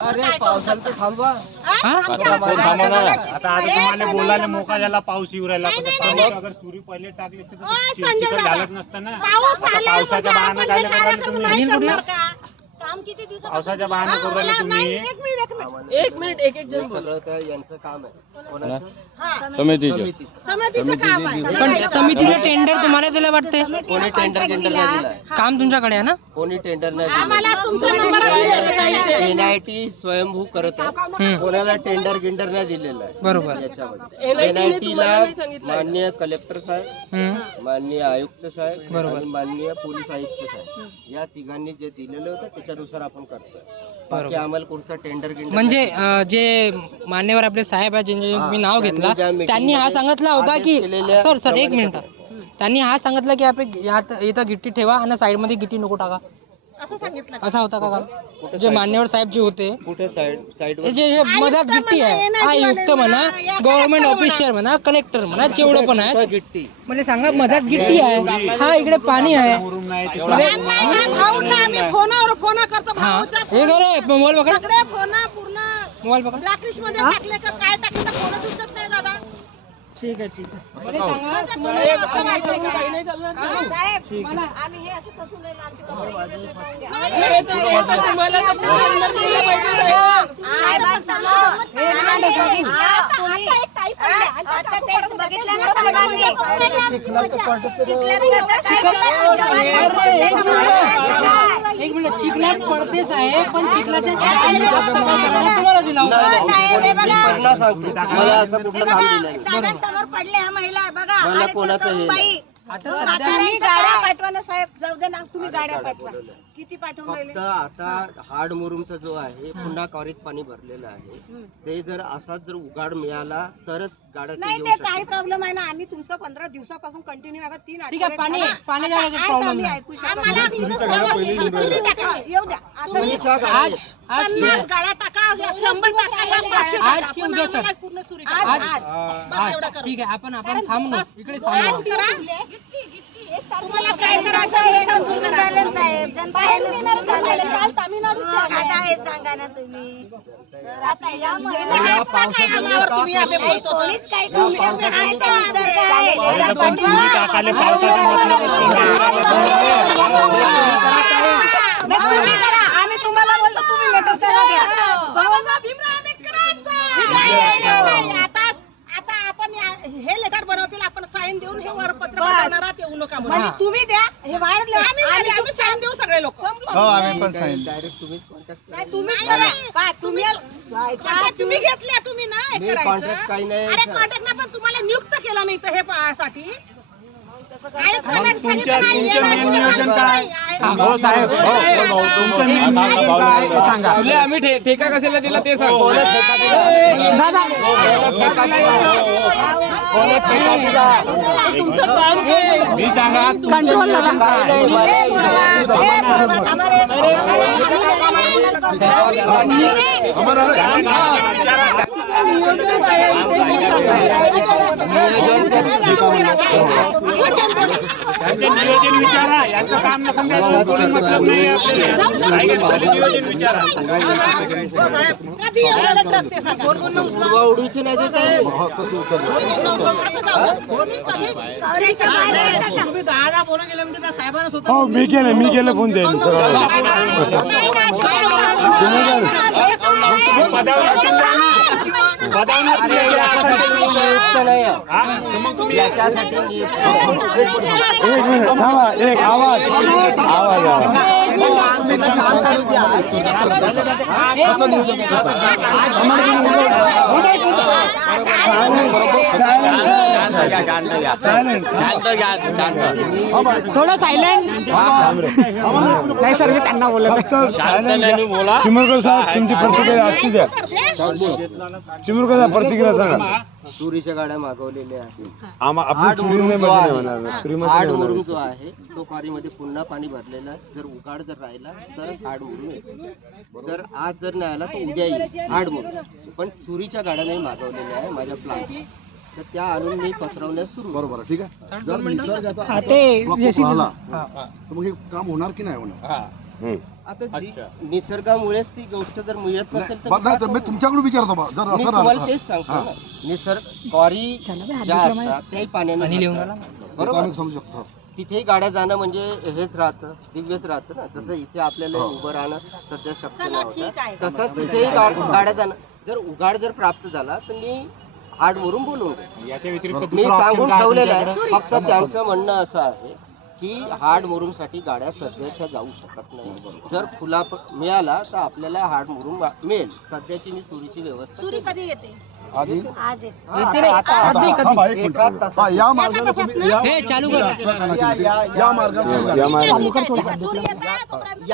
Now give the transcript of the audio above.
अरे पावसाला तर थांबवा. आता तुम्हाला बोलायला मोका झाला, पाऊस येऊ राहिला. अगर चुरी पहिले टाकली असते तर चिखल झालंच नसतं ना. पावसाच्या बहाणा काय करायला तुम्ही? काम किती दिवसापासून पावसाच्या बहाणा करू राहिले तुम्ही. एक मिनिट एक जण सगळं काय यांचं काम आहे. कोणाचं? समितीचं काम आहे. पण समितीचे टेंडर तुम्हाला दिलं वाटते? कोणी टेंडर नाही दिलाय. काम तुमच्याकडे आहे ना? कोणी टेंडर नाही आम्हाला दिलाय. तुमचा नंबर एनआयटी स्वयंभू करत आहे. कोणाला टेंडर गिंडर नाही दिलेलं आहे बरोबर. याच्यामध्ये. एनआयटीला माननीय कलेक्टर साहेब, माननीय आयुक्त साहेब आणि माननीय पोलीस आयुक्त साहेब या तिघांनी जे दिलेलं होतं त्याच्यानुसार आपण करतोय. बाकी आम्हाला कोणता टेंडर गिंडर म्हणजे जे मान्यवर आपले साहेब आहेत ज्यांचे तुम्ही नाव घेतला, त्यांनी हा सांगितला होता की सर एक मिनिट, त्यांनी हा सांगितलं की आपण इथं गिट्टी ठेवा आणि साईड मध्ये गिट्टी नको टाका, असं सांगितलं. असा होता का काम? जे मान्यवर साहेब जे होते, कुठे साईड जे हे मधात गिट्टी आहे, हा आयुक्त म्हणा, गव्हर्नमेंट ऑफिशियल म्हणा, कलेक्टर म्हणा, जेवढं पण आहे गिट्टी म्हणजे सांगा मधात गिट्टी आहे, हा इकडे पाणी आहे. फोनावर फोन करतो हा हे करे मोबाईल पकड, सगळे फोन पूर्ण मोबाईल पकड. ब्लॅकलिस्ट मध्ये टाकले का काय टाकले तर फोनच उचलत नाही दादा. ठीक आहे ठीक आहे. मला सांगा तुम्हाला असं माहिती आहे का? काही नाही चालणार का? साहेब मला आम्ही हे असे फसून राहिलो, आमची एक मिनिट, चिखलात पडतेच आहे पण चिखलाच्या तुम्हाला दिला त्यांना सांगतो मला असं कुठलं काम दिलं समोर पडले हा महिला बघा. मला कोणाचं हे नाही. आता तुम्ही गाड्या पाठवा ना साहेब, जाऊ दे ना, तुम्ही गाड्या पाठवा. किती पाठवून राहिले? फक्त आता हाड मुरुमचं जो आहे पुन्हा कॉरीत पाणी भरलेलं आहे, ते जर असाच जर उघाड मिळाला तरच गाड्या नाही येऊ ते शकतात. काही प्रॉब्लेम आहे ना. आम्ही तुमचं 15 दिवसापासून कंटिन्यू आता 3 ठीक आहे, पाण्याचा प्रॉब्लेम नाही. ऐकू शकतो. चुरी टाका, येऊ द्या. चुरीच्या गाड्या आज आज 50 गाड्या टाका, 100 टाका, या 500 टाका. आज की उद्या सर? पूर्ण सुरी आज टाका. आज ठीक आहे, आपण थांबलो इकडे थांबलो. आज करा. तुम्हाला काय करायचं हे सुरू झालं साहेब. जनता तामिळनाडूच्या गाड्या हे सांगा ना तुम्ही. आता या महिन्यावर तुम्ही आम्ही बोलतो कोणीच काही करू शकत नाही. ते निसर्ग आहे. पण चुरी टाकाले पावसाचं मग तुम्ही करा. आम्ही तुम्हाला बोलतो, तुम्ही लेटर त्याला द्या. जवळला भीमराव आंबेडकरांचा. आता आपण हे लेटर बनवतील, आपण साईन देऊन हे वरपत्र बनवणार आहात, येऊ नका म्हणजे तुम्ही द्या. हे बाहेर आम्ही साईन देऊ सगळे लोक. डायरेक्ट तुम्हीच कॉन्टॅक्ट नाही तुम्हीच करा. तुम्ही घेतल्या, तुम्ही ना हे करायचं. कॉन्ट्रॅक्ट काही नाही. अरे कॉन्ट्रॅक्ट ना, पण तुम्हाला नियुक्त केलं नाही तर हे पाहासाठी तुमचं मेन नियोजन काय? हो साहेब, तुमचं मेन नियोजन काय ते सांगा. आम्ही ठेका कशाला दिला ते सांग. मी सांगा कंट्रोल नियोजन विचारा. यांचं काम नसून मतलब नाही आपल्याला. नियोजन विचारा. उडीची नाही देत आहे. हो मी केलं फोन जाईल एक आवाज थोडं सायलेंट नाही सर, मी त्यांना बोलत चिमुरकर साहेब तुमची प्रतिक्रिया आजची द्या. चिमुरकर साहेब प्रतिक्रिया सांगा. चुरीच्या गाड्या मागवलेल्या आहेत. आपली चुरी नाही मध्ये होणार. हाड मुरुम जो आहे तो कॉरीमध्ये पुन्हा पाणी भरलेला आहे. जर उघाड जर राहिला तरच हाड मुरुम येईल. जर आज जर नाही आला तर उद्या येईल हाड मुरुम. पण चुरीच्या गाड्या नाही मागवलेल्या आहे माझ्या प्लांट, तर त्या आणून मी पसरवण्यास सुरू. बरोबर ठीक आहे. जर निसर्गाचा ते प्रकोप राहिला तर मग हे काम होणार की नाही होणार? आता जी अच्छा. निसर्गामुळेच ती गोष्ट जर मिळत नसेल तर नाही तर मी तुमच्याकडून विचारतो बा, जर मी असं तुम्हाला राहिलं तेच सांगतो ना, निसर्ग क्वारी ज्या असतात त्याही पाण्याने पाणी लिहून भरतात. आला. तर बरोबर आम्ही समजू शकतो. तिथेही गाड्या जाणं म्हणजे हेच राहतं, दिव्यच राहतं ना. जसं इथे आपल्याला हो. उभं राहणं सध्या शक्य चला, नव्हतं, ठीक आहे. तसंच तिथेही गाड्या जाणं. जर उघाड जर प्राप्त झाला तर मी हाड मोरून बोलून घेईन. याच्या व्यतिरिक्त मी दुसरं option सांगून काय आहे ठेवलेलं आहे. तुमच्याकडे? फक्त त्यांचं म्हणणं असं आहे की हाड मोरूमसाठी गाड्या सध्याच्या जाऊ शकत नाही. जर खुला मिळाला तर आपल्याला हाड मोरूम मिळेल. सध्याची मी चोरीची व्यवस्था चोरी केली. कधी येते आधी आज येते. हा, येते नाही. आता- आता आता- थांबा, एक मिनिट. एका तासात. हा, या मार्गाने तुम्ही हे चालू कर. या मार्गाने ठीक आहे, ठीक आहे. चोरी येते तोपर्यंत